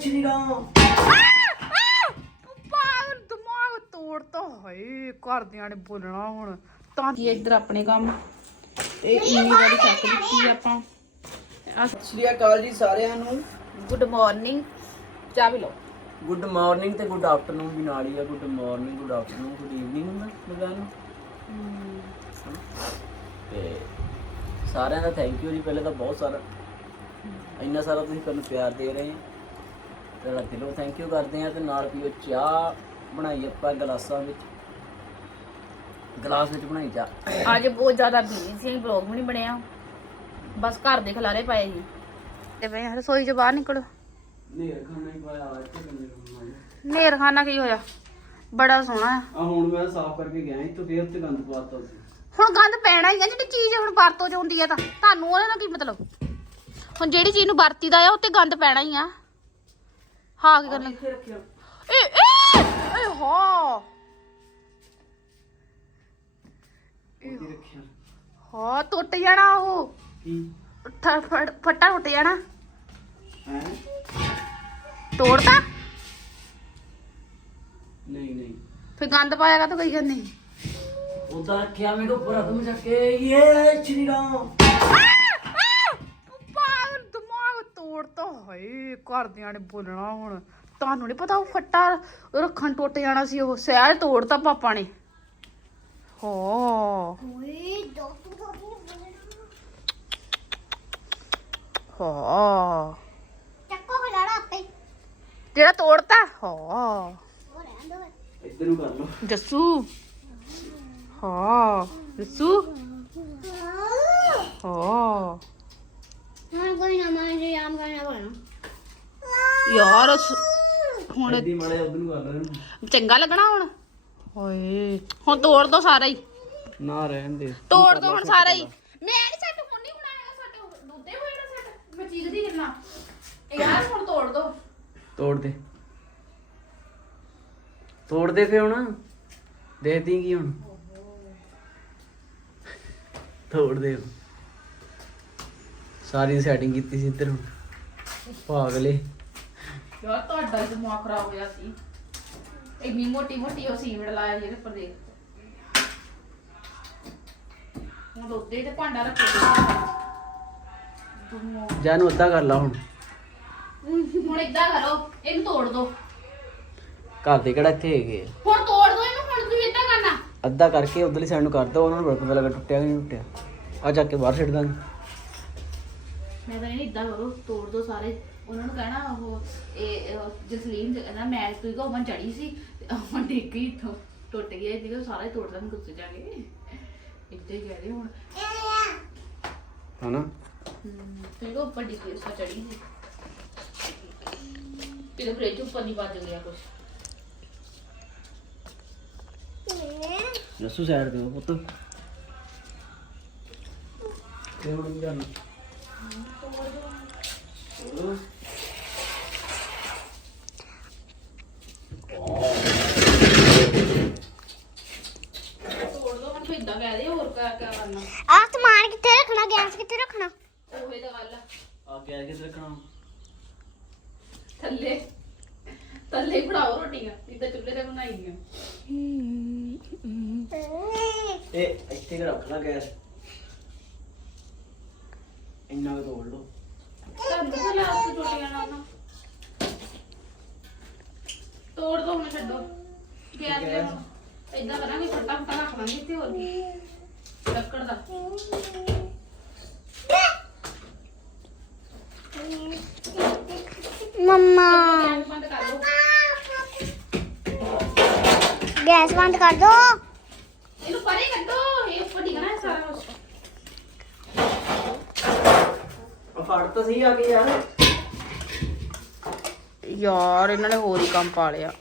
ਸ਼੍ਰੀ ਰਾਮ ਪਾਗਲ ਦਿਮਾਗ ਤੋੜਤਾ ਹਾਏ ਘਰਦਿਆਂ ਨੇ ਬੋਲਣਾ ਹੁਣ। ਤਾਂ ਕੀ ਇੱਧਰ ਆਪਣੇ ਕੰਮ। ਤੇ ਇੰਨੀ ਵਾਰੀ ਚੱਕ ਦਿੱਤੀ ਆਪਾਂ। ਸਤਿ ਸ਼੍ਰੀ ਅਕਾਲ ਜੀ ਸਾਰਿਆਂ ਨੂੰ। Good morning. ਚਾਹ ਵੀ ਲਓ। ਗੁੱਡ ਮਾਰਨਿੰਗ ਤੇ ਗੁੱਡ ਆਫਟਰਨੂਨ ਵੀ ਨਾਲ ਹੀ ਆ। Good morning good afternoon good evening ਹੁੰਦਾ ਲਗਾ ਨੂੰ ਤੇ ਸਾਰਿਆਂ ਦਾ ਥੈਂਕ ਯੂ ਜੀ। ਪਹਿਲੇ ਤਾਂ ਬਹੁਤ ਸਾਰਾ। ਇੰਨਾ ਸਾਰਾ ਤੁਸੀਂ ਸਾਨੂੰ ਪਿਆਰ ਦੇ ਰਹੇ ਹੋ ਤੁਹਾਡਾ ਦਿਲੋਂ ਥੈਂਕ ਯੂ ਕਰਦੇ ਆ ਤੇ ਨਾਲ ਪੀਓ ਚਾਹ ਬਣਾਈ ਆਪਾਂ ਗਲਾਸਾਂ ਵਿੱਚ। ਗਲਾਸ ਵਿੱਚ ਬਣਾਈ ਚਾਹ ਅੱਜ ਬਹੁਤ ਜ਼ਿਆਦਾ ਬਿਜ਼ੀ ਸੀ ਵਲੌਗ ਵੀ ਨਹੀਂ ਬਣਿਆ। ਬਸ ਘਰ ਦੇ ਖਲਾਰੇ ਪਏ ਸੀ। ਤੇ ਵੇ ਰਸੋਈ ਚੋਂ ਬਾਹਰ ਨਿਕਲੋ। ਨਹੀਂ ਖਾਣਾ ਹੀ ਪਾਇਆ ਆ ਇੱਥੇ ਕੰਨੇ ਨੂੰ ਨੇਰ ਖਾਨਾ ਕੀ ਹੋਇਆ? ਬੜਾ ਸੋਹਣਾ ਆ ਆ ਹੁਣ ਮੈਂ ਸਾਫ਼ ਕਰਕੇ ਗਿਆ ਸੀ ਤੇ ਫੇਰ ਉੱਤੇ ਗੰਦ ਪਾਤਾ ਸੀ। ਹੁਣ ਗੰਦ ਪੈਣਾ ਹੀ ਆ ਜਿਹੜੀ ਚੀਜ਼ ਹੁਣ ਵਰਤੋਂ ਚ ਹੁੰਦੀ ਆ ਤਾਂ। ਤੁਹਾਨੂੰ ਉਹਦੇ ਨਾਲ ਕੀ ਮਤਲਬ? ਹੁਣ ਜਿਹੜੀ ਚੀਜ਼ ਨੂੰ ਵਰਤੀਦਾ ਆ ਉੱਤੇ ਗੰਦ ਪੈਣਾ ਹੀ ਆ। ਹਾਂ ਕੀ ਕਰਨਾ ਇੱਥੇ ਰੱਖਿਆ ਏ ਏ ਏ ਹਾਂ ਉੱਤੇ ਰੱਖਿਆ ਹਾਂ ਟੁੱਟ ਜਾਣਾ ਉਹ ਕੀ ਠ- ਫ- ਫੱਟਾ ਟੁੱਟ ਜਾਣਾ ਹੈ ਤੋੜਤਾ ਨਹੀਂ ਨਹੀਂ ਫੇ ਗੰਦ ਪਾਇਆਗਾ ਤਾਂ ਕਹੀ ਜਾਂਦੇ ਉਦਾਂ ਰੱਖਿਆ ਮੇਰੇ ਉੱਪਰ ਹੱਥ ਚੱਕ ਕੇ ਇਹ ਸ਼੍ਰੀ ਰਾਮ ਹਾਏ ਘਰਦਿਆਂ ਨੇ ਬੋਲਣਾ ਹੁਣ। ਤੁਹਾਨੂੰ ਨਹੀਂ ਪਤਾ ਉਹ ਫੱਟਾ ਰੱਖਣ ਟੁੱਟ ਜਾਣਾ ਸੀ ਉਹ ਸਹਿਜ ਤੋੜਤਾ ਪਾਪਾ ਨੇ। ਹੋ। ਹਾਂ। ਚੱਕੋ ਖਿਲਾੜਾ ਆਪੇ। ਜਿਹੜਾ ਤੋੜਤਾ? ਹਾਂ। ਉਹ ਰਹਿਣ ਦੋ। ਇੱਧਰ ਨੂੰ ਕਰ ਲਓ। ਜੱਸੂ। ਹਾਂ। ਜੱਸੂ। ਹਾਂ। ਹਾਂ ਕੋਈ ਨਾ ਮੈਂ ਜੇ ਆਮ ਕਰਨਾ ਬਣਾ ਯਾਰ ਉਸ- ਹੁਣ ਇੱਦੀ ਮਾੜੇ ਉੱਧਰ ਨੂੰ ਕਰ ਲਓ ਇਹਨੂੰ ਚੰਗਾ ਲੱਗਣਾ ਹੁਣ? ਓਏ ਹੁਣ ਤੋੜ ਦੋ ਸਾਰਾ ਹੀ। ਨਾ ਰਹਿਣ ਦੇ। ਤੋੜ ਦੋ ਹੁਣ ਸਾਰਾ ਹੀ। ਮੈਂ ਨਹੀਂ ਸੈੱਟ ਹੁਣ ਨਹੀਂ ਬਣਾਇਆ ਸੈੱਟ ਦੁੱਧੇ ਹੋਏ ਨਾ ਸੈੱਟ। ਮੈਂ ਚੀਕਦੀ ਕਿੰਨਾ ਯਾਰ ਹੁਣ ਤੋੜ ਦੋ। ਤੋੜ ਦੇ। ਤੋੜ ਦੇ ਫੇ ਹੁਣ। ਦੇਖਦੀ ਕੀ ਹੁਣ। ਤੋੜ ਦੇ ਹੁਣ। ਸਾਰੀ ਸੈਟਿੰਗ ਕੀਤੀ ਸੀ ਇੱਧਰ ਹੁਣ। ਪਾਗਲੇ। ਯਾਰ ਤੁਹਾਡਾ ਹੀ ਦਿਮਾਗ ਖਰਾਬ ਹੋਇਆ ਸੀ। ਇੰਨੀ ਮੋਟੀ ਮੋਟੀ ਉਹ ਸੀਮਿੰਟ ਲਾਇਆ ਜਿਹਦੇ ਪਰ ਦੇਖ। ਹੁਣ ਦੁੱਧੇ ਤੇ ਭਾਂਡਾ ਰੱਖੋ ਜਾ ਨੂੰ। ਅੱਧਾ ਕਰ ਲਾ ਹੁਣ। ਹੁਣ ਇਦਾਂ ਕਰੋ ਇਹਨੂੰ ਤੋੜ ਦੋ। ਘਰ ਦੇ ਕਿਹੜਾ ਇੱਥੇ ਹੈਗੇ ਆ? ਹੁਣ ਤੋੜ ਦੋ ਇਹਨੂੰ ਹੁਣ ਤੁਸੀਂ ਇਦਾਂ ਕਰਨਾ। ਅੱਧਾ ਕਰਕੇ ਉਧਰਲੀ ਸਾਈਡ ਨੂੰ ਕਰ ਦੋ ਉਹਨਾਂ ਨੂੰ ਬੜਾ ਪਤਾ ਲੱਗਾ ਟੁੱਟਿਆ ਕਿ ਨਹੀਂ ਟੁੱਟਿਆ? ਆ ਜਾ ਕੇ ਬਾਹਰ ਛੱਡ ਦਾਂਗੇ। ਮੈਂ ਤਾਂ ਇਹ ਇਦਾਂ ਕਰੋ ਤੋੜ ਦੋ ਸਾਰੇ। ਉਹਨਾਂ ਨੂੰ ਕਹਿਣਾ ਉਹ ਇਹ ਉਹ ਜਸਲੀਨ ਦੇ- ਨਾ ਮੈਂ ਤੂੰ ਕੋ ਮਨ ਚੜੀ ਸੀ ਤੇ ਉਹ ਡਿੱਗ ਗਈ ਇੱਥੋਂ ਟੁੱਟ ਗਿਆ ਜਿਹਦੇ ਸਾਰਾ ਹੀ ਤੋੜ ਦਾਂਗੇ ਗੁੱਸੇ ਜਾ ਕੇ ਇੱਦਾਂ ਹੀ ਕਹਿ ਰਹੇ ਹੁਣ। ਹਨਾ? ਤੇ ਉਹ ਉੱਪਰ ਡਿੱਗ ਗਈ ਸੋ ਚੜੀ ਸੀ ਕਿਤੇ ਫ੍ਰਿਜ ਉੱਪਰ ਨਹੀਂ ਵੱਜ ਗਿਆ ਕੁਛ। ਜੱਸੂ ਸਾਈਡ ਤੇ ਪੁੱਤ। ਤੇ ਹੁਣ ਕੀ ਕਰਨਾ? ਤੋੜ ਦੋ ਤੂੰ ਇਦਾਂ ਕਹਿ ਦੇ ਹੋਰ ਕਿਆ ਕਿਆ ਕਰਨਾ? ਆ ਸਮਾਨ ਕਿੱਥੇ ਰੱਖਣਾ ਗੈਸ ਕਿੱਥੇ ਰੱਖਣਾ? ਉਹੇ ਤਾਂ ਗੱਲ ਆ। ਆ ਗਿਆ ਕਿੱਥੇ ਰੱਖਣਾ? ਥੱਲੇ। ਥੱਲੇ ਹੀ ਬਣਾਓ ਰੋਟੀਆਂ ਇਦਾਂ ਚੁੱਲ੍ਹੇ ਤੇ ਬਣਾਈ ਦੀਆਂ। ਇਹ ਇੱਥੇ ਕੁ ਰੱਖ ਲਾ ਗੈਸ ਇੰਨਾ ਕੁ ਤੋੜ ਲਓ ਤੁਹਾਨੂੰ ਤਾਂ ਲਾਸਟ ਟੁੱਟ ਜਾਣਾ ਉਹਨਾਂ ਤੋੜ ਦੋ ਹੁਣ ਛੱਡੋ ਗੈਸ ਦੇ ਹੁਣ ਇਦਾਂ ਕਰਾਂਗੇ ਫੱਟਾ ਫੱਟਾ ਰੱਖ ਲਾਂਗੇ ਇੱਥੇ ਹੋਰ ਕੀ ਲੱਕੜ ਦਾ ਮੰਮਾ। ਗੈਸ ਬੰਦ ਕਰ ਦੋ। ਇਹਨੂੰ ਪਰੇ ਕੱਢੋ ਇਹ ਉੱਪਰ ਡਿੱਗਣਾ ਹੈ ਸਾਰਾ ਕੁਝ ਫੜ ਤਾਂ ਸਹੀ ਆ ਗਈ ਯਾਰ। ਯਾਰ ਇਹਨਾਂ ਨੇ ਹੋਰ ਹੀ ਕੰਮ ਪਾ ਲਿਆ।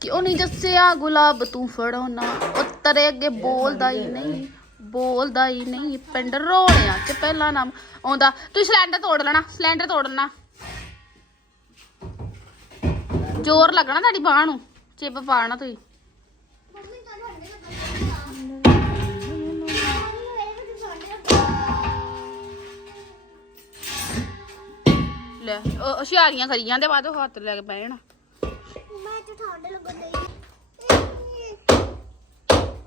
ਕਿਉਂ ਨਹੀਂ ਦੱਸਿਆ ਗੁਲਾਬ ਤੂੰ ਫੜਾਉਣਾ ਉਹ ਤੇਰੇ ਅੱਗੇ ਬੋਲਦਾ ਹੀ ਨਹੀਂ। ਬੋਲਦਾ ਹੀ ਨਹੀਂ ਪਿੰਡ ਰੋਲਿਆਂ ਚ ਪਹਿਲਾ ਨਾਮ ਆਉਂਦਾ। ਤੁਸੀਂ ਸਿਲੰਡਰ ਤੋੜ ਲੈਣਾ ਸਿਲੰਡਰ ਤੋੜਨਾ ਜ਼ੋਰ ਲੱਗਣਾ ਤੁਹਾਡੀ ਬਾਹ ਨੂੰ ਚਿੱਬ ਪਾਣਾ ਤੁਸੀਂ। ਲੈ ਉਹ ਹੁਸ਼ਿਆਰੀਆਂ ਕਰੀ ਜਾਂਦੇ ਬਾਅਦ ਉਹ ਹੱਥ ਲੈ ਕੇ ਬਹਿ ਜਾਣਾ ਮੈਂ ਤੇ ਠੰਡ ਲੱਗਦੀ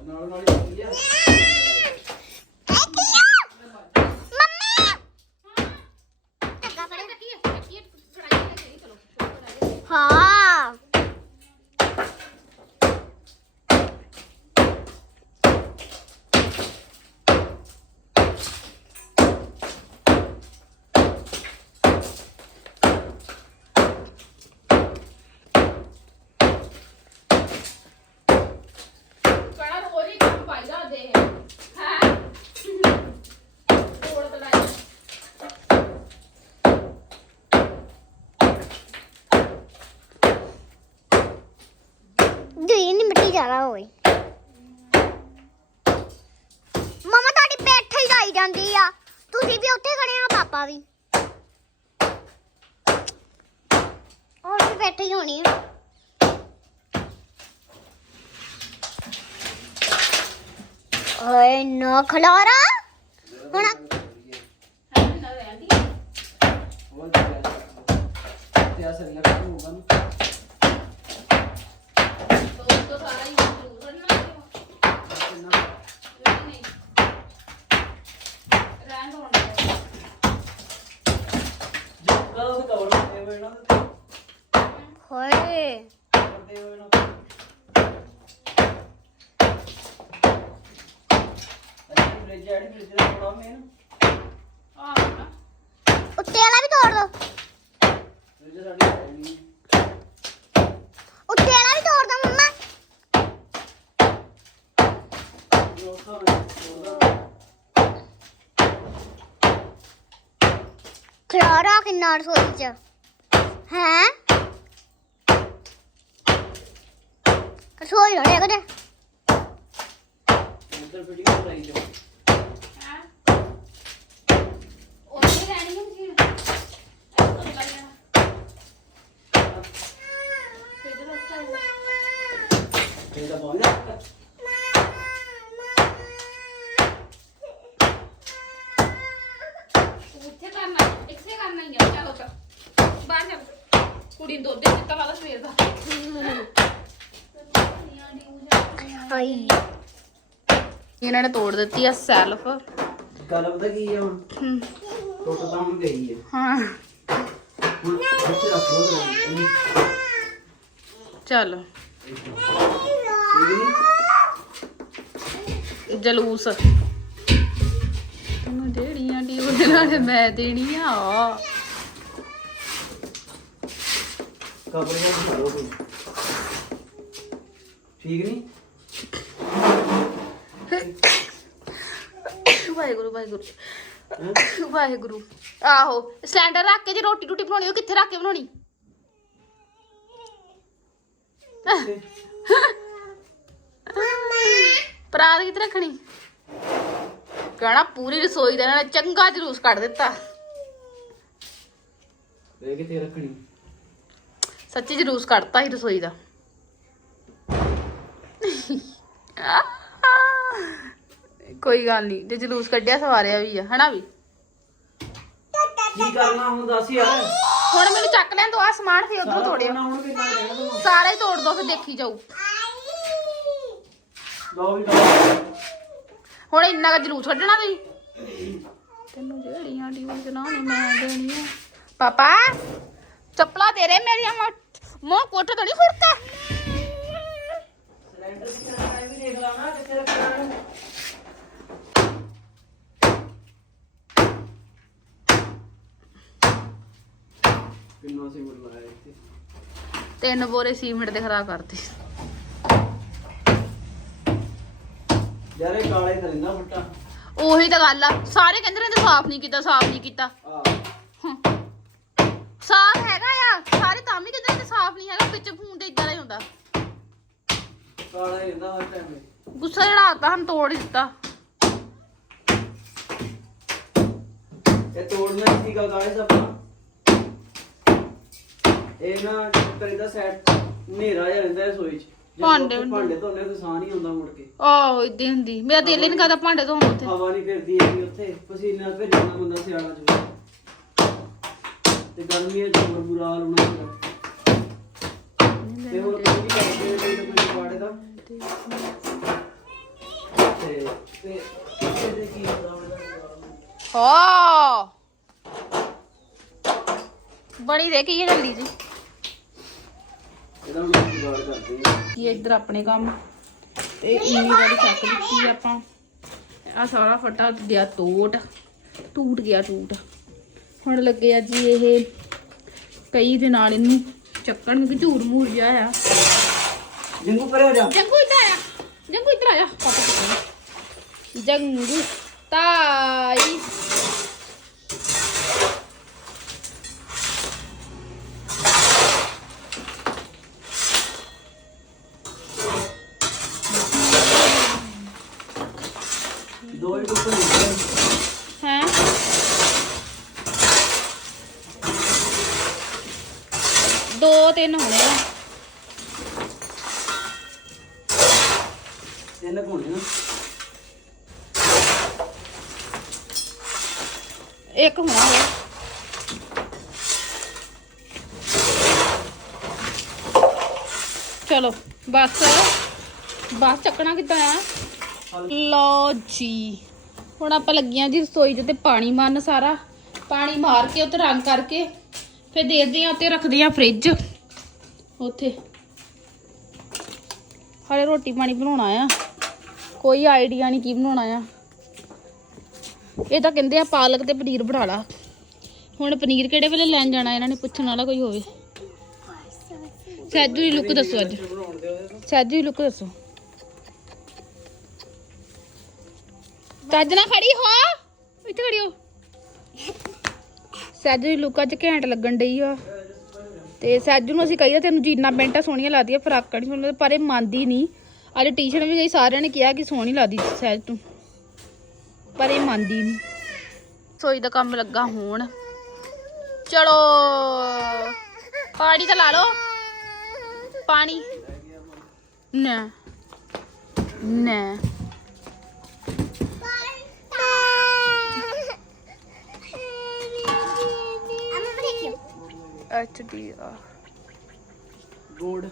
ਨਾਲ ਨਾਲ ਹੀ ਹੁੰਦੀ ਆ। ਹਾਂ ਕੜਾ ਰੋਜ਼ ਹੀ ਕੰਮ ਪਾਈਦਾ ਦੇ ਹੈ ਤੋੜ ਤੜਾਈ ਦੁਈ ਨਹੀਂ ਮਿੱਟੀ ਜ਼ਿਆਦਾ ਹੋਈ ਮਮਾ ਤੁਹਾਡੀ ਬੈਠ ਹੀ ਜਾਈ ਜਾਂਦੀ ਆ ਤੁਸੀਂ ਵੀ ਉੱਥੇ ਖੜੇ ਆ ਪਾਪਾ ਵੀ ਹੋਰ ਹੋਣੀ ਆ। ਓਏ ਨਾ ਖਲਾਰਾ ਹੁਣ ਹੈ ਨਾ ਰਹਿੰਦੀ ਉਹ ਤੇ ਆ ਸਰੀਆ ਕੰਮ ਹੋਗਾ ਨਾ ਤੋੜ ਤੋਂ ਸਾਰਾ ਹੀ ਜ਼ਰੂਰ ਨਾ ਕਿੰਨਾ ਨਹੀਂ ਰਹਿਣ ਦੋ ਹੁਣ ਜਿੱਦਾਂ ਉਹ ਕਵਰ ਕਰਦੇ ਹੋਏ ਨਾ ਤੇ ਹੋਏ ਕਰਦੇ ਹੋਏ ਨਾ ਅਰੇ ਫ੍ਰਿਜ ਐਡੀ ਫ੍ਰਿਜ ਦਾ ਥੋੜਾ ਮੇਨ ਆਹ ਨਾ ਉੱਤੇ ਵਾਲਾ ਵੀ ਤੋੜ ਦੋ ਫ੍ਰਿਜ ਸਾਡੀ ਹੈ ਨਹੀਂ ਉੱਤੇ ਵਾਲਾ ਵੀ ਤੋੜ ਦੋ ਮੰਮਾ ਉਹ ਤਾਂ ਉਹਦਾ ਖਲਾਰਾ ਕਿੰਨਾ ਰਸੋਈ ਚ ਹੈ? ਰਸੋਈ ਹੋਣੇ ਕਦੇ ਉਧਰ ਫਿਟਿੰਗ ਕਰਾਈ ਜਾ। ਹੈ? ਉੱਥੇ ਰਹਿਣੀ ਹੁੰਦੀ ਹੈ ਇਹ ਤੋਂ ਲੱਗ ਜਾਣਾ ਫਿਰ ਜਦੋਂ ਚੱਲ ਇਹ ਤਾਂ ਬਹੁਤ ਜ਼ਿਆਦਾ ਉੱਥੇ ਕਰਨਾ ਇੱਥੇ ਕਰਨਾ ਹੀ ਆ ਚਲੋ ਚਲ ਬਾਹਰ ਚੱਲ ਕੁੜੀ ਨੂੰ ਦੁੱਧ ਦੇ ਦਿੱਤਾ ਵਾਲਾ ਸਵੇਰ ਦਾ। ਆਈ। ਇਹਨਾਂ ਨੇ ਤੋੜ ਦਿੱਤੀ ਆ ਸੈਲਫ। ਕੀ ਹੈ ਹੁਣ? ਟੁੱਟ ਤਾਂ ਹੁਣ ਗਈ ਹੈ ਹਾਂ। ਹੁਣ ਇੱਥੇ ਰੱਖ ਲਓ ਇਹਨੂੰ। ਚੱਲ। ਠੀਕ ਨਹੀਂ ਜਲੂਸ। ਦੇੜੀਆਂ ਦੀ ਉਹਦੇ ਨਾਲ ਮੈਂ ਦੇਣੀ ਆ ਕਬਰ ਨੂੰ ਕਰੋ ਕੋਈ ਠੀਕ ਨਹੀਂ ਵਾਹਿਗੁਰੂ ਵਾਹਿਗੁਰੂ? ਵਾਹਿਗੁਰੂ। ਆਹੋ ਸਿਲੰਡਰ ਰੱਖ ਕੇ ਜੇ ਰੋਟੀ ਟੂਟੀ ਬਣਾਉਣੀ ਉਹ ਕਿੱਥੇ ਰੱਖ ਕੇ ਬਣਾਉਣੀ? ਪਰਾਤ ਕਿੱਥੇ ਰੱਖਣੀ? ਕਹਣਾ ਪੂਰੀ ਰਸੋਈ ਦਾ ਇਹਨਾਂ ਨੇ ਚੰਗਾ ਜਲੂਸ ਕੱਢ ਦਿੱਤਾ। ਇਹ ਕਿੱਥੇ ਰੱਖਣੀ? ਸੱਚੀ ਜਲੂਸ ਕੱਢਤਾ ਸੀ ਰਸੋਈ ਦਾ। ਕੋਈ ਗੱਲ ਨਹੀਂ ਜੇ ਜਲੂਸ ਕੱਢਿਆ ਸਵਾਰਿਆ ਵੀ ਆ ਹਨਾ ਵੀ? ਕੀ ਕਰਨਾ ਹੁਣ ਦੱਸ ਯਾਰ। ਹੁਣ ਮੈਨੂੰ ਚੱਕ ਲੈਣ ਦੋ ਆ ਸਮਾਨ ਫੇ ਉਧਰੋਂ ਤੋੜਿਓ। ਨਾ ਹੁਣ ਕਿੰਨਾ ਰਹਿਣਾ ਤੂੰ ਸਾਰੇ ਤੋੜ ਦੋ ਫਿਰ ਦੇਖੀ ਜਾਊ। ਲਓ ਵੀ ਲਓ। ਹੁਣ ਇੰਨਾ ਕੁ ਜਲੂਸ ਕੱਢਣਾ ਤੁਸੀਂ। ਤੈਨੂੰ ਜਿਹੜੀਆਂ ਡਿਊਜ਼ ਨਾ ਨੇ ਮੈਂ ਦੇਣੀ ਆ ਪਾਪਾ ਚੱਪਲਾ ਦੇ ਰੇ ਮੇਰੀਆਂ ਮੋਹ ਕੋਠੇ ਤੋਂ ਨਹੀਂ ਫੁਰਕਾ ਸਿਲੰਡਰ ਕਿੱਥੇ ਵੀ ਦੇਖ ਲਾ ਨਾ ਕਿੱਥੇ ਰੱਖਣਾ ਇਹਨੂੰ। ਕਿੰਨਾ ਸੀ ਮੁੜ ਲਾਇਆ ਇੱਥੇ? ਤਿੰਨ ਬੋਰੇ ਸੀਮਿੰਟ ਦੇ ਖਰਾਬ ਕਰਤੇ। ਯਾਰ ਇਹ ਕਾਲੇ ਤਾਂ ਉਹੀ ਤਾਂ ਗੱਲ ਆ। ਸਾਰੇ ਕਹਿੰਦੇ ਰਹਿੰਦੇ ਸਾਫ਼ ਨਹੀਂ ਕੀਤਾ ਸਾਫ਼ ਨਹੀਂ ਕੀਤਾ। ਆ ਹਮ। ਸਾਫ਼ ਹੈਗਾ ਆ। ਸਾਰੇ ਤਾਂ ਵੀ ਕਹਿੰਦੇ ਰਹਿੰਦੇ ਸਾਫ਼ ਨਹੀਂ ਹੈਗਾ ਵਿੱਚ ਫੋਨ ਤੇ ਇਦਾਂ ਦਾ ਹੀ ਹੁੰਦਾ। ਕਾਲਾ ਹੀ ਰਹਿੰਦਾ ਹਰ ਟਾਈਮ ਗੁੱਸਾ ਚੜਾਤਾ ਹਨ ਤੋੜ ਹੀ ਦਿੱਤਾ। ਇਹ ਤੋੜਨਾ ਹੀ ਸੀਗਾ ਗਾਇਸ ਆਪਣਾ ਇਹ ਨਾ ਕਰੀਦਾ ਸੈਟ ਹਨੇਰਾ ਜਿਹਾ ਰਹਿੰਦਾ ਰਸੋਈ ਚ। ਭਾਂਡੇ ਭਾਂਡੇ ਧੋਨੇ ਤੇ ਸਾਹ ਨਹੀਂ ਆਉਂਦਾ ਮੁੜ ਕੇ। ਆਹੋ ਇਦਾਂ ਹੁੰਦੀ। ਮੇਰਾ ਦਿਲ ਹੀ ਨਹੀਂ ਕਰਦਾ ਭਾਂਡੇ ਧੋਣ ਨੂੰ ਉੱਥੇ। ਹਵਾ ਨਹੀਂ ਫਿਰਦੀ ਹੈਗੀ ਉੱਥੇ। ਪਸੀਨਾ ਭੇਜਣਾ ਬੰਦਾ ਸਿਆਣਾ ਚ। ਤੇ ਗਰਮੀ ਵਿੱਚ ਹੋਰ ਬੁਰਾ ਹਾਲ ਹੋਣਾ ਹੈਗਾ। ਤੇ ਕੋਈ ਵੀ ਕਰਦੇ ਨਾ ਪਾੜੇ ਦਾ ਤੇ ਤੇ ਇਹਦੇ ਕੀ ਹੁੰਦਾ ਉਹਦਾ ਹੋ ਬਣੀ ਦੇ ਕੀ ਹੈ ਜਲਦੀ ਜੀ। ਇਹਦਾ ਹੁਣ ਜੁਗਾੜ ਕਰਦੇ ਆ ਇਹ ਇੱਧਰ ਆਪਣੇ ਕੰਮ? ਤੇ ਇੰਨੀ ਵਾਰੀ ਚੱਕ ਦਿੱਤੀ ਆਪਾਂ। ਆ ਸਾਰਾ ਫਟਾ ਗਿਆ ਟੋਟ ਟੂਟ ਗਿਆ ਟੂਟ। ਹੁਣ ਲੱਗੇ ਆ ਜੀ ਇਹ ਕਈ ਦੇ ਨਾਲ ਇਹਨੂੰ ਚੱਕਣ ਕਿਉਂਕਿ ਝੂੜ ਮੂੜ ਜਿਹਾ ਆ। ਜਿੰਗੂ ਪਰੇ ਹੋ ਜਾ। ਜੰਗੂ ਇੱਧਰ ਆਇਆ ਜੰਗੂ ਇੱਧਰ ਆਇਆ ਪਾਪਾ? ਜੰਗੂ ਤਾਈ। ਚਲੋ, ਬਸ ਬਸ ਚੱਕਣਾ ਕਿੱਦਾਂ ਆ? ਲਓ ਜੀ, ਹੁਣ ਆਪਾਂ ਲੱਗੀਆਂ ਜੀ ਰਸੋਈ 'ਚ ਤੇ ਪਾਣੀ ਮਾਰਨ ਸਾਰਾ। ਪਾਣੀ ਮਾਰ ਕੇ ਉੱਤੇ ਰੰਗ ਕਰਕੇ ਫਿਰ ਦੇਖਦੇ ਆ ਉੱਤੇ ਰੱਖਦੇ ਆ ਫ੍ਰਿਜ। ਉੱਥੇ। ਹਾਲੇ ਰੋਟੀ ਪਾਣੀ ਬਣਾਉਣਾ ਆ। ਕੋਈ ਆਈਡੀਆ ਨਹੀਂ ਕੀ ਬਣਾਉਣਾ ਆ। ਇਹ ਤਾਂ ਕਹਿੰਦੇ ਆ ਪਾਲਕ ਤੇ ਪਨੀਰ ਬਣਾ ਲਾ। ਹੁਣ ਪਨੀਰ ਕਿਹੜੇ ਵੇਲੇ ਲੈਣ ਜਾਣਾ, ਇਹਨਾਂ ਨੇ ਪੁੱਛਣ ਵਾਲਾ ਕੋਈ ਹੋਵੇ। ਸੈਜੂ ਦੀ ਲੁੱਕ ਦੱਸੋ ਅੱਜ। ਬਣਾਉਣ ਦੇ ਸੈਜੂ ਦੀ ਲੁੱਕ ਦੱਸੋ। ਚੱਜ ਨਾ ਖੜੀ ਹੋ। ਇੱਥੇ ਖੜੀ ਹੋ। ਸੈਜੂ ਦੀ ਲੁੱਕ ਅੱਜ ਘੈਂਟ ਲੱਗਣ ਡਈ ਆ। ਤੇ ਸੈਜੂ ਨੂੰ ਅਸੀਂ ਕਹੀਦਾ ਤੈਨੂੰ ਜੀਨਾ ਪੈਂਟਾਂ ਸੋਹਣੀਆਂ ਲੱਗਦੀਆਂ, ਫਰਾਕਾਂ ਨਹੀਂ ਸੋਹਣੀਆਂ ਪਰ ਇਹ ਮੰਨਦੀ ਨਹੀਂ ਅੱਜ ਟੀ-ਸ਼ਰਟ ਵੀ ਗਈ ਸਾਰਿਆਂ ਨੇ ਕਿਹਾ ਕਿ ਸੋਹਣੀ ਲੱਗਦੀ ਸੈਜ ਤੂੰ। ਪਰ ਇਹ ਮੰਨਦੀ ਨਹੀਂ ਸੋਈ ਦਾ ਕੰਮ ਲੱਗਾ ਹੋਣ। ਚਲੋ ਪਾਣੀ ਤਾਂ ਲਾ ਲਓ। ਪਾਣੀ? ਨਾ। ਨਾ। ਐਚ ਡੀ ਆ। ਗੋੜ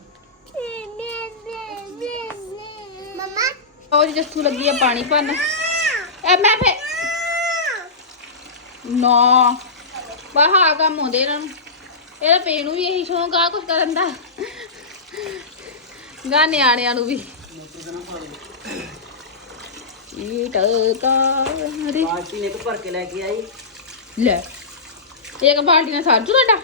ਮਮਾ ਉਹ ਜੀ ਲੱਗੀ ਆ ਪਾਣੀ ਭਰਨ। ਐ, ਮੈਂ ਫੇ ਨਾ। ਬਾਹਾ ਕੰਮ ਹੁੰਦੇ ਇਹਨਾਂ ਨੂੰ। ਇਹਦਾ ਪੇ ਨੂੰ ਵੀ ਇਹੀ ਸ਼ੌਂਕ ਆ ਕੁਝ ਕਰਨ ਦਾ। ਗਾ ਨਿਆਣਿਆਂ ਨੂੰ ਵੀ। ਇਹ ਟਕਾਰੀ ਬਾਲਟੀ ਨੇ ਇੱਕ ਭਰ ਕੇ ਲੈ ਕੇ ਆਈ। ਲੈ ਇੱਕ ਬਾਲਟੀ ਨਾਲ ਸਰ ਜੂ ਤੁਹਾਡਾ।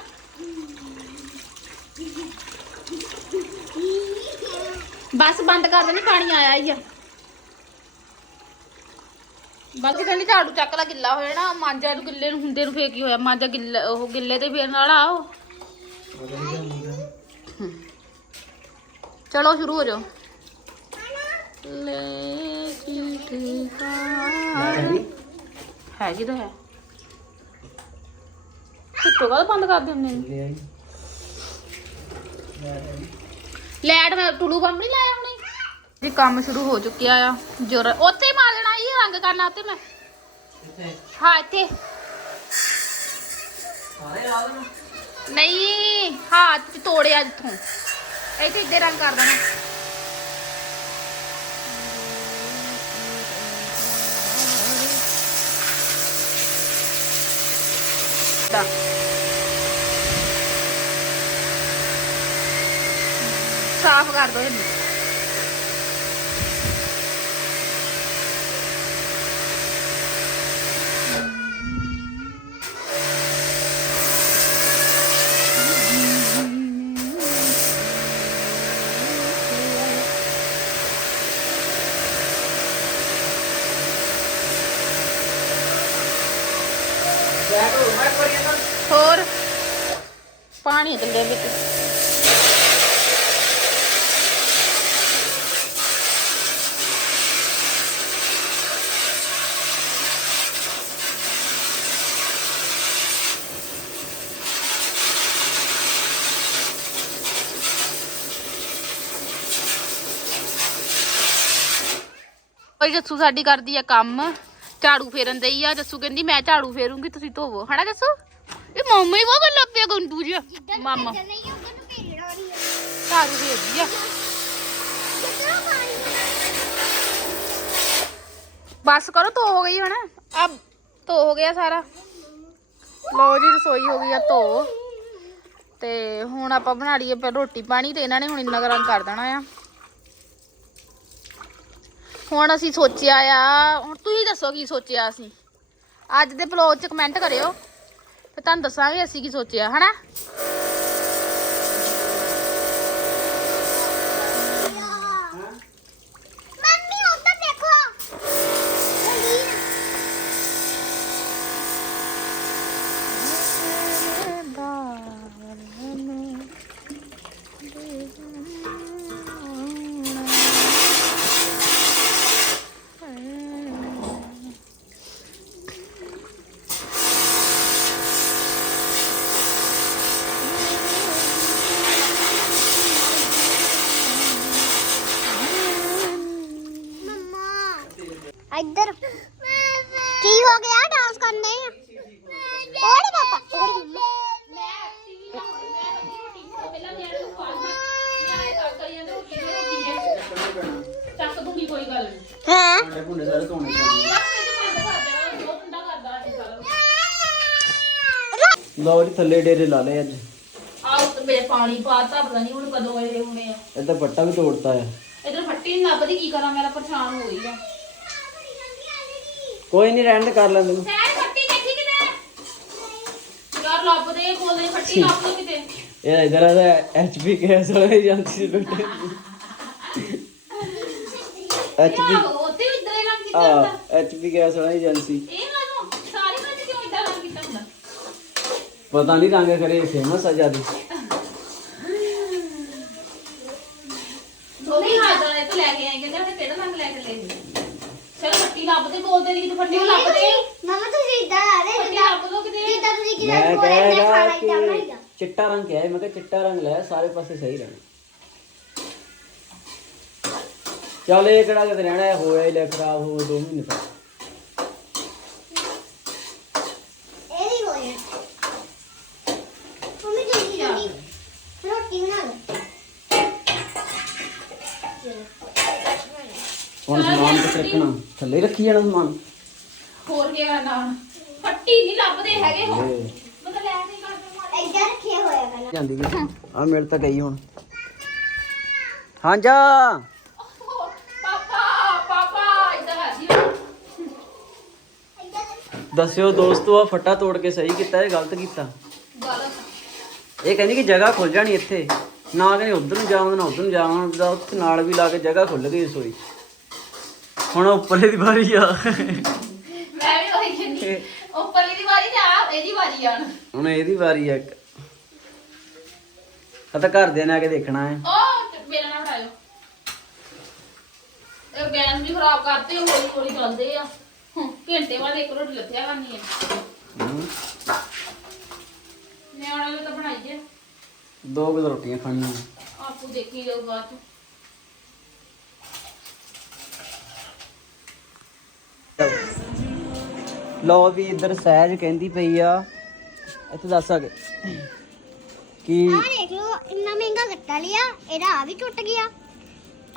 ਬਸ ਬੰਦ ਕਰ ਦੇਣੀ ਪਾਣੀ ਆਇਆ ਹੀ ਆ। ਬਾਕੀ ਕਹਿੰਦੀ ਝਾੜੂ ਚੱਕ ਲਾ ਗਿੱਲਾ ਹੋ ਜਾਣਾ ਮਾਂਜਾ ਨੂੰ ਗਿੱਲੇ ਨੂੰ ਹੁੰਦੇ ਨੂੰ ਫੇਰ ਕੀ ਹੋਇਆ? ਮਾਂਜਾ ਗਿੱਲਾ ਉਹ ਗਿੱਲੇ ਤੇ ਫੇਰਨ ਵਾਲਾ ਉਹ। ਚਲੋ ਸ਼ੁਰੂ ਹੋ ਜਾਓ। ਲੈ ਚੀਟਕਾ ਹੈ ਜੀ ਤਾਂ ਹੈ। ਕੁੱਤੋ ਕਾ ਬੰਦ ਕਰ ਦਿੰਦੇ ਨੇ? ਲੈ ਆਈ। ਲੈਟ ਮੈਂ ਟੁਲੂ ਬੰਬ ਨਹੀਂ ਲਾਇਆ ਹੁਣੇ ਜੀ ਕੰਮ ਸ਼ੁਰੂ ਹੋ ਚੁੱਕਿਆ ਆ। ਜੋਰ ਉੱਥੇ ਹੀ ਮਾਰ ਲੈਣਾ ਇਹ ਰੰਗ ਕਰਨਾ ਉੱਤੇ ਮੈਂ। ਕਿੱਥੇ ਹਾਂ ਇੱਥੇ। ਸਾਰੇ ਲਾ ਦੇਣਾ ਨਹੀਂ ਚ ਤੋੜਿਆ ਜਿੱਥੋਂ। ਇੱਥੇ ਇੱਦੇ ਰੰਗ ਕਰ ਦੇਣਾ। ਦਾ ਸਾਫ਼ ਕਰ ਦੋ ਇਹਨੂੰ ਬੈਠ ਹੋ ਮੈਂ ਕਰੀਏ ਤਾਂ ਹੋਰ ਪਾਣੀ ਥੱਲੇ ਵਿੱਚ ਓਏ ਜੱਸੂ ਸਾਡੀ ਕਰਦੀ ਆ ਕੰਮ। ਝਾੜੂ ਫੇਰਨ ਦਈ ਆ। ਜੱਸੂ ਕਹਿੰਦੀ ਮੈਂ ਝਾੜੂ ਫੇਰੂੰਗੀ ਤੁਸੀਂ ਧੋਵੋ। ਹਨਾ ਜੱਸੂ? ਇਹ ਮਾਮਾ ਹੀ ਬਹੁਤ ਗੱਲਾਂ ਪਿਆ ਗੰਦੂ ਜਿਹਾ। ਮਾਮਾ। ਸਾਰੂ ਭੇਜੀ ਆ। ਬਸ ਕਰੋ ਧੋ ਹੋ ਗਈ ਹੁਣ। ਅਬ ਧੋ ਹੋ ਗਿਆ ਸਾਰਾ। ਲਓ ਜੀ ਰਸੋਈ ਹੋ ਗਈ ਆ ਧੋ। ਤੇ ਹੁਣ ਆਪਾਂ ਬਣਾ ਲਈਏ ਰੋਟੀ ਪਾਣੀ ਤੇ ਇਹਨਾਂ ਨੇ ਹੁਣ ਇੰਨਾ ਰੰਗ ਕਰ ਦੇਣਾ ਆ। ਹੁਣ ਅਸੀਂ ਸੋਚਿਆ ਆ, ਹੁਣ ਤੁਸੀਂ ਦੱਸੋ ਕੀ ਸੋਚਿਆ ਅਸੀਂ। ਅੱਜ ਦੇ ਬਲੌਗ 'ਚ ਕਮੈਂਟ ਕਰਿਓ, ਤੇ ਤੁਹਾਨੂੰ ਦੱਸਾਂਗੇ ਅਸੀਂ ਕੀ ਸੋਚਿਆ, ਹਨਾ ਮੰਮੀ ਉੱਧਰ ਦੇਖੋ ਰੰਗੀਨ ਮੰਮਾ ਇੱਧਰ ਕੀ ਹੋ ਗਿਆ ਡਾਂਸ ਕਰਨੇ ਆ ਓੜੇ ਪਾਪਾ ਓੜੇ ਮੰਮਾ ਚੱਕ ਦੂੰਗੀ ਕੋਈ ਗੱਲ ਨਹੀਂ ਹੈ ਭਾਂਡੇ ਭੁੰਡੇ ਸਾਰੇ ਧੋਣੇ ਥੱਲੇ ਡੇਰੇ ਲਾ ਲਏ ਅੱਜ। ਮੇਰੇ ਪਾਣੀ ਪਾਤਾ ਪਤਾ ਨਹੀਂ ਹੁਣ ਕਦੋਂ ਆਏ ਹੋਣੇ ਆ। ਇੱਧਰ ਬੱਟਾ ਵੀ ਤੋੜਤਾ ਹੈ ਇਧਰ ਫੱਟੀ ਨੀ ਲੱਭਦੀ ਕੀ ਕਰਾਂ ਮੇਰਾ ਪਰੇਸ਼ਾਨ ਹੋ ਗਈ ਆ। ਕੋਈ ਨਹੀਂ ਰਹਿਣ ਦੇ ਕਰ ਲੈਂਦੇ ਨੂੰ ਸੈਰ ਫੱਟੀ ਦੇਖੀ ਕਿਤੇ ਯਾਰ ਲੱਭਦੇ ਕੋਲੇ ਫੱਟੀ ਲੱਭ ਕਿਤੇ। ਇਹ ਇਧਰ ਆ ਐਚਪੀ ਗੈਸ ਵਾਲਾ ਸੀ ਬੈਠੇ ਐਚਪੀ ਆਹੋ, ਉੱਥੇ ਵੀ ਇਧਰ ਹੀ ਕੀਤਾ ਆ ਹੁੰਦਾ ਐਚਪੀ ਗੈਸ ਵਾਲਾ ਏਜੰਸੀ ਇਹ ਮੈਨੂੰ ਸਾਰੀ ਵਿੱਚ ਕਿਉਂ ਇਦਾਂ ਰੰਗ ਕੀਤਾ ਹੁੰਦਾ ਪਤਾ ਨਹੀਂ ਰੰਗ ਕਰੇ ਫੇਮਸ ਆ ਜਿਆਦੀ। ਦੋਨੇ ਹੱਥ ਨਾਲ ਇਹ ਤੋਂ ਲੈ ਕੇ ਆਏ ਕਹਿੰਦੇ ਉਹਨੇ ਕਿਹੜਾ ਰੰਗ ਲੈ ਕੇ ਲੈ ਚਲ ਫੱਟੀ ਲੱਭਦੇ ਬੋਲਦੇ ਨਹੀਂ ਕਿਤੇ ਫੱਟੀ ਲੱਭਦੇ ਮਮਾ ਤੁਸੀਂ ਇਦਾਂ ਆ ਰਹੇ ਫੱਟੀ ਲੱਭ ਲੋ ਕਿਤੇ। ਜਿੱਦਾਂ ਤੁਸੀਂ ਕਿ ਮੈਂ ਕੋਲੇ ਨੇ ਕਹੇਗਾ ਖਾਣਾ ਇਦਾਂ ਕਿ ਬਣਾਈਦਾ ਚਿੱਟਾ ਰੰਗ ਕਿਹਾ ਹੈ। ਮੈਂ ਕਿਹਾ ਚਿੱਟਾ ਰੰਗ ਲੈ ਸਾਰੇ ਪਾਸੇ ਸਹੀ ਰਹਿਣਾ। ਚੱਲ ਇਹ ਕਿਹੜਾ ਕਿਤੇ ਰਹਿਣਾ ਹੈ, ਹੋਇਆ ਹੀ ਲੈ ਖਰਾਬ ਹੋ ਦੋ ਮਹੀਨੇ ਤੱਕ ਇਹ ਵੀ ਹੋਇਆ ਮੰਮੀ ਜਲਦੀ ਜਲਦੀ ਰੋਟੀ ਬਣਾ ਲਓ ਹੁਣ ਸਮਾਨ ਕਿੱਥੇ ਰੱਖਣਾ? ਥੱਲੇ ਹੀ ਰੱਖੀ ਜਾਣਾ ਸਮਾਨ। ਹੋਰ ਕੀ ਕਰਨਾ ਹੁਣ? ਫੱਟੀ ਨਹੀਂ ਲੱਭਦੇ ਹੈਗੇ ਹੁਣ। ਇਹ ਮਤਲਬ ਲੈ ਕੇ ਕਰ ਦਵਾਂ ਇਦਾਂ ਰੱਖਿਆ ਹੋਇਆ ਪਹਿਲਾਂ। ਜਾਂਦੀ ਵੀ। ਆ ਮਿਲ ਤਾਂ ਗਈ ਹੁਣ। ਹਾਂ ਜਾ ਪਾਪਾ ਪਾਪਾ ਇਦਾਂ ਕਰਦੀ ਹੋ ਦੱਸਿਓ ਦੋਸਤੋ ਆ ਫੱਟਾ ਤੋੜ ਕੇ ਸਹੀ ਕੀਤਾ ਇਹ ਗਲਤ ਕੀਤਾ? ਇਹ ਕਹਿੰਦੀ ਕਿ ਜਗ੍ਹਾ ਖੁੱਲ ਜਾਣੀ ਇੱਥੇ। ਨਾ ਕਹਿੰਦੀ ਉਧਰ ਨੂੰ ਜਾਵਾਂ ਨਾ ਉਧਰ ਨੂੰ ਜਾਵਾਂ। ਦਾ ਉੱਥੇ ਨਾਲ ਵੀ ਲਾ ਕੇ ਜਗ੍ਹਾ ਖੁੱਲ ਗਈ ਰਸੋਈ। ਹੁਣ ਉੱਪਰਲੇ ਦੀ ਵਾਰੀ ਆ। ਮੈਂ ਵੀ ਉਹੀ ਕਹਿੰਦੀ ਉੱਪਰਲੀ ਦੀ ਵਾਰੀ ਤੇ ਆ ਇਹਦੀ ਵਾਰੀ ਆਣ ਹੁਣ। ਇਹਦੀ ਵਾਰੀ ਆ ਇੱਕ। ਆ ਤਾਂ ਘਰ ਦੇ ਨੇ ਆ ਕੇ ਦੇਖਣਾ ਹੈ। ਉਹ ਮੇਰਾ ਨਾ ਉਠਾਇਓ ਇਹ ਗੈਸ ਵੀ ਖਰਾਬ ਕਰਤੇ ਹੌਲੀ ਹੌਲੀ ਚੱਲਦੇ ਆ। ਹੁਣ ਘੰਟੇ ਬਾਅਦ ਇੱਕ ਰੋਟੀ ਲੱਥਿਆ ਕਰਨੀ ਹੈ। ਨਿਆਣੇ ਲਈ ਤਾਂ ਬਣਾਈਏ। ਦੋ ਕੁ ਰੋਟੀਆਂ ਖਾਣੀਆਂ। ਆਪੂ ਦੇਖੀ ਲਓ ਵੀ ਇੱਧਰ ਸਹਿਜ ਕਹਿੰਦੀ ਪਈ ਆ। ਇੱਥੇ ਦੱਸ ਆ ਕਿ? ਆਹ ਦੇਖ ਲਓ ਇੰਨਾ ਮਹਿੰਗਾ ਗੱਤਾ ਲਿਆ ਇਹਦਾ ਆ ਵੀ ਟੁੱਟ ਗਿਆ।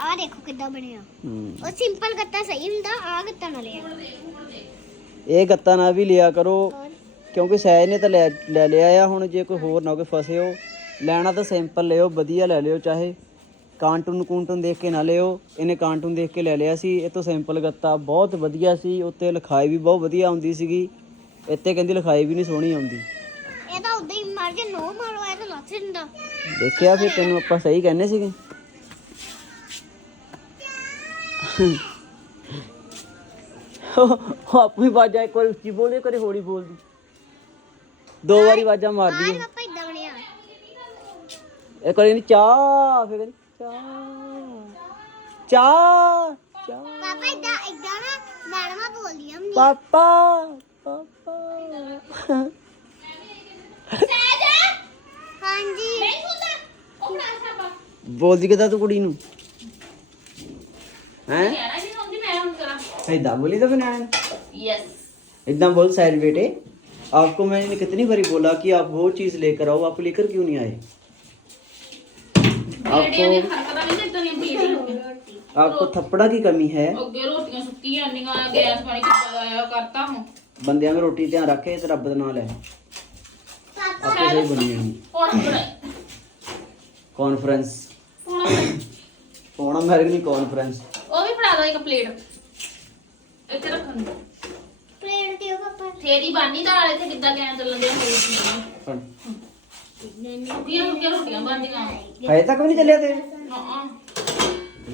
ਆਹ ਦੇਖੋ ਕਿੱਦਾਂ ਬਣਿਆ। ਹਮ, ਉਹ ਸਿੰਪਲ ਗੱਤਾ ਸਹੀ ਹੁੰਦਾ ਆਹ ਗੱਤਾ ਨਾ ਲਿਆ। ਇਹ ਗੱਤਾ ਨਾ ਵੀ ਲਿਆ ਕਰੋ ਹੋਰ? ਕਿਉਂਕਿ ਸਹਿਜ ਨੇ ਤਾਂ ਲੈ ਲੈ ਲਿਆ ਆ ਹੁਣ ਜੇ ਕੋਈ ਹੋਰ ਨਾ ਕੋਈ ਫਸੇ ਹੋ ਲੈਣਾ ਤਾਂ ਸਿੰਪਲ ਲਿਓ ਵਧੀਆ ਲੈ ਲਿਓ ਚਾਹੇ। ਕਾਰਟੂਨ ਕੂੰਟੂਨ ਦੇਖ ਕੇ ਨਾ ਲਿਓ। ਇਹਨੇ ਕਾਰਟੂਨ ਦੇਖ ਕੇ ਲੈ ਲਿਆ ਸੀ। ਇਹ ਤੋਂ ਸਿੰਪਲ ਗੱਤਾ ਬਹੁਤ ਵਧੀਆ ਸੀ। ਉੱਤੇ ਲਿਖਾਈ ਵੀ ਬਹੁਤ ਵਧੀਆ ਆਉਂਦੀ ਸੀਗੀ। ਇੱਥੇ ਕਹਿੰਦੀ ਲਿਖਾਈ ਵੀ ਨਹੀਂ ਸੋਹਣੀ ਆਉਂਦੀ। ਇਹ ਤਾਂ ਉਦਾਂ ਹੀ ਮਾਰ ਕੇ ਨੋ ਮਾਰੋ ਇਹ ਤਾਂ ਲੱਥ ਜਾਂਦਾ। ਦੇਖਿਆ ਫਿਰ ਤੈਨੂੰ ਆਪਾਂ ਸਹੀ ਕਹਿੰਦੇ ਸੀਗੇ। ਉਹ ਆਪਣੀ ਵਾਜਾ ਇੱਕ ਵਾਰੀ ਉੱਚੀ ਬੋਲਦੇ ਕਦੇ ਹੌਲੀ ਬੋਲਦੀ ਦੋ। ਵਾਰੀ ਵਾਜਾਂ ਮਾਰਦੀ ਹੈ। ਪਾਪਾ ਇਦਾਂ ਬਣਿਆ। ਵਾਰੀ ਕਹਿੰਦੀ ਚਾਹ ਫਿਰ ਕਹਿੰਦੀ ਚਾਹ ਚਾਹ ਚਾਹ ਪਾਪਾ ਇਦਾਂ ਇਦਾਂ ਨਾ ਮੈਡਮਾਂ ਬੋਲਦੀਆਂ ਹੁੰਦੀਆਂ ਪਾਪਾ ਪਾਪਾ ਹਾਂਜੀ ਨਹੀਂ ਹੁੰਦਾ ਉਹ ਬਣਾ ਸਾਬਾ ਬੋਲਦੀ ਕਿਦਾਂ ਤੂੰ ਕੁੜੀ ਨੂੰ ਹੈ ਕਹਿਣਾ ਨਹੀਂ ਹੁੰਦੀ ਮੈਂ ਹੁਣ ਕਰਾਂ ਏਦਾਂ ਬੋਲੀ ਤਾਂ ਬਣਾਣ ਯੈਸ ਏਦਾਂ ਬੋਲ ਸਾਈਡ ਬੇਟੇ आपको मैंने कितनी बारी बोला कि आप वो चीज लेकर आओ आप लेकर क्यों नहीं आए ਬੇੜੀਆਂ ਦੀ ਹਰਕਤਾਂ ਨਹੀਂ ਇਦਾਂ ਦੀਆਂ ਬੇੜੀਆਂ ਹੋ ਗਈਆਂ आपको थप्पड़ा की कमी है ਅੱਗੇ ਰੋਟੀਆਂ ਸੁੱਕੀਆਂ ਜਾਂਦੀਆਂ ਗੈਸ ਪਾਣੀ ਕਿੱਦਾਂ ਆਇਆ ਕਰਤਾ ਹੁਣ ਬੰਦਿਆਂ में रोटी ध्यान रखे ते रब दा नाम ले आपको सही बनी जानी ਹੁਣ ਬਣਾਈ कॉन्फ्रेंस ਹੁਣ ਬਣਾਈ। होना अमेरिकन कॉन्फ्रेंस ਉਹ ਵੀ ਫੜਾ ਦੋ ਇੱਕ ਪਲੇਟ ਇੱਥੇ ਰੱਖਣ ਨੂੰ ਪਲੇਟ ਦਿਓ ਪਾਪਾ ਫੇਰੀ ਬਾਨੀ ਦਾਲ ਇੱਥੇ ਕਿੱਦਾਂ ਗੈਸ ਚੱਲਣ ਦੇ ਹੋਰ ਸੁੱਕੀਆਂ ਸੁੱਕੀਆਂ ਰੋਟੀਆਂ ਬਣਦੀਆਂ। ਹਜੇ ਤੱਕ ਵੀ ਨਹੀਂ ਚੱਲਿਆ ਤੇ ਨਾ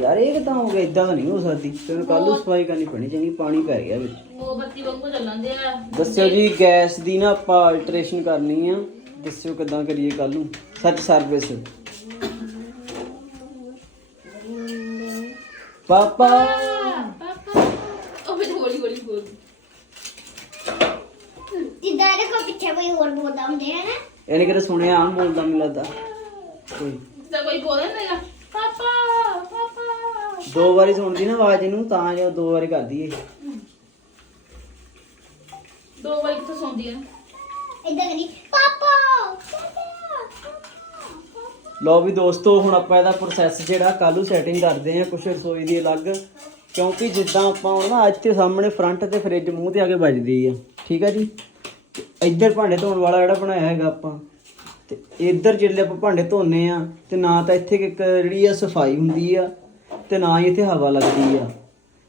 ਯਾਰ ਇਹ ਕਿਦਾਂ ਹੋ ਗਿਆ? ਇਦਾਂ ਤਾਂ ਨਹੀਂ ਹੋ ਸਕਦੀ। ਤੈਨੂੰ ਕੱਲ ਨੂੰ ਸਫ਼ਾਈ ਕਰਨੀ ਪੈਣੀ ਚੰਗੀ ਪਾਣੀ ਪੈ ਗਿਆ ਵਿੱਚ। ਉਹ ਬੱਤੀ ਵਾਂਗੂ ਚੱਲਣ ਦੇ ਆ ਦੱਸਿਓ ਜੀ ਗੈਸ ਦੀ ਨਾ ਆਪਾਂ ਅਲਟਰੇਸ਼ਨ ਕਰਨੀ ਆ। ਦੱਸਿਓ ਕਿਦਾਂ ਕਰੀਏ ਕੱਲ ਨੂੰ। ਸੱਚ ਸਰਵਿਸ ਪਾਪਾ ਉਹ ਵੀ ਹੌਲੀ ਹੌਲੀ ਬੋਲ ਜਿੱਦਾਂ ਇਹਦੇ ਕੋਲ ਪਿੱਛੇ ਕੋਈ ਹੋਰ ਬੋਲਦਾ ਹੁੰਦੇ ਹੈ ਨਾ ਇਹਨੇ ਕਿਤੇ ਸੁਣਿਆ ਆ ਬੋਲਦਾ ਮੈਨੂੰ ਲੱਗਦਾ। ਕੋਈ। ਜਿੱਦਾਂ ਕੋਈ ਬੋਲ ਰਿਹਾ ਪਾਪਾ ਪਾਪਾ। ਦੋ ਵਾਰੀ ਸੁਣਦੀ ਨਾ ਆਵਾਜ਼ ਇਹਨੂੰ ਤਾਂ ਜੋ ਦੋ ਵਾਰੀ ਕਰਦੀ ਏ ਦੋ ਵਾਰੀ ਕਿੱਥੋਂ ਸੌਂਦੀ ਆ? ਇਦਾਂ ਕਰੀ ਪਾਪਾ ਪਾਪਾ ਲਓ ਵੀ ਦੋਸਤੋ ਹੁਣ ਆਪਾਂ ਇਹਦਾ ਪ੍ਰੋਸੈਸ ਜਿਹੜਾ ਕੱਲ ਨੂੰ ਸੈਟਿੰਗ ਕਰਦੇ ਆ ਕੁਛ ਰਸੋਈ ਦੀ ਅਲੱਗ। ਕਿਉਂਕਿ ਜਿੱਦਾਂ ਆਪਾਂ ਹੁਣ ਨਾ ਅੱਜ ਤੇ ਸਾਹਮਣੇ ਫਰੰਟ ਤੇ ਫ੍ਰਿਜ ਮੂੰਹ ਤੇ ਆ ਕੇ ਵੱਜਦੀ ਆ। ਠੀਕ ਆ ਜੀ? ਤੇ ਇੱਧਰ ਭਾਂਡੇ ਧੋਣ ਵਾਲਾ ਜਿਹੜਾ ਬਣਾਇਆ ਹੈਗਾ ਆਪਾਂ, ਤੇ ਇੱਧਰ ਜਿਹੜੇ ਆਪਾਂ ਭਾਂਡੇ ਧੋਨੇ ਆ, ਤੇ ਨਾ ਤਾਂ ਇੱਥੇ ਇੱਕ ਜਿਹੜੀ ਆ ਸਫ਼ਾਈ ਹੁੰਦੀ ਆ, ਤੇ ਨਾ ਹੀ ਇੱਥੇ ਹਵਾ ਲੱਗਦੀ ਆ।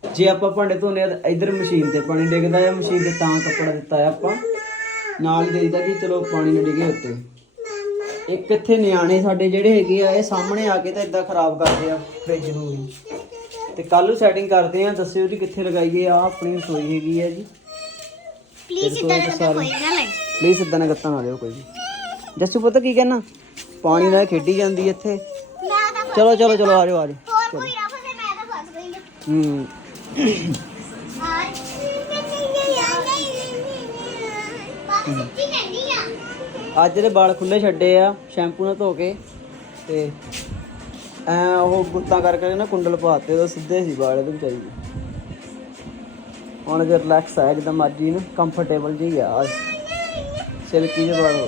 ਜੇ ਆਪਾਂ ਭਾਂਡੇ ਧੋਨੇ ਆ, ਤਾਂ ਇੱਧਰ ਮਸ਼ੀਨ ਤੇ ਪਾਣੀ ਡਿੱਗਦਾ ਆ, ਮਸ਼ੀਨ ਤੇ ਤਾਂ ਕੱਪੜਾ ਦਿੱਤਾ ਆ ਆਪਾਂ। ਨਾਲ ਹੀ ਦੇਈਦਾ ਕਿ ਚਲੋ ਪਾਣੀ ਨਾ ਡਿੱਗੇ ਉੱਤੇ। ਇੱਕ ਇੱਥੇ ਨਿਆਣੇ ਸਾਡੇ ਜਿਹੜੇ ਹੈਗੇ ਆ, ਇਹ ਸਾਹਮਣੇ ਆ ਕੇ ਤਾਂ ਇਦਾਂ ਖਰਾਬ ਕਰਦੇ ਆ ਫ੍ਰਿਜ ਨੂੰ ਵੀ। ਤੇ ਕੱਲ ਨੂੰ ਸੈਟਿੰਗ ਕਰਦੇ ਆ, ਦੱਸਿਓ ਜੀ ਕਿੱਥੇ ਲਗਾਈਏ ਆ, ਆਪਣੀ ਰਸੋਈ ਹੈਗੀ ਆ ਜੀ। ਪਲੀਜ਼ ਇਦਾਂ ਦਾ ਕੋਈ ਨਾ ਲੈ ਪਲੀਜ਼ ਇਦਾਂ ਨਾ ਗੱਤਾਂ ਨਾ ਦਿਓ ਕੋਈ ਵੀ। ਜੱਸੂ ਪਤਾ ਕੀ ਕਹਿਣਾ? ਪਾਣੀ ਨਾਲ ਖੇਡੀ ਜਾਂਦੀ ਇੱਥੇ। ਮੈਂ ਤਾਂ ਚਲੋ ਚਲੋ ਚਲੋ ਆ। ਜਾਓ ਆ ਜਾਓ ਹੋਰ ਕੋਈ ਨਾ ਫਸੇ ਮੈਂ ਤਾਂ ਫਸ ਗਈ ਹੂੰ। ਹਾਂ। ਪਾਪਾ ਸੱਚੀ ਕਹਿੰਦੀ ਆ। ਅੱਜ ਦੇ ਵਾਲ ਖੁੱਲੇ ਛੱਡੇ ਆ ਸ਼ੈਂਪੂ ਨਾਲ ਧੋ ਕੇ ਤੇ ਐ ਉਹ ਗੁੱਤਾਂ ਕਰਕੇ ਨਾ ਕੁੰਡਲ ਪਾਤੇ ਤਾਂ ਸਿੱਧੇ ਸੀ ਵਾਲ ਇਹਦੇ ਵਿਚਾਰੀ ਦੇ ਹੁਣ ਜੇ ਰਿਲੈਕਸ ਆ ਜਿੱਦਾਂ ਮਰਜ਼ੀ ਨਾ ਕੰਫਰਟੇਬਲ ਜੀ ਆ। ਸਿਲਕੀ ਜਿਹੇ ਵਾਲ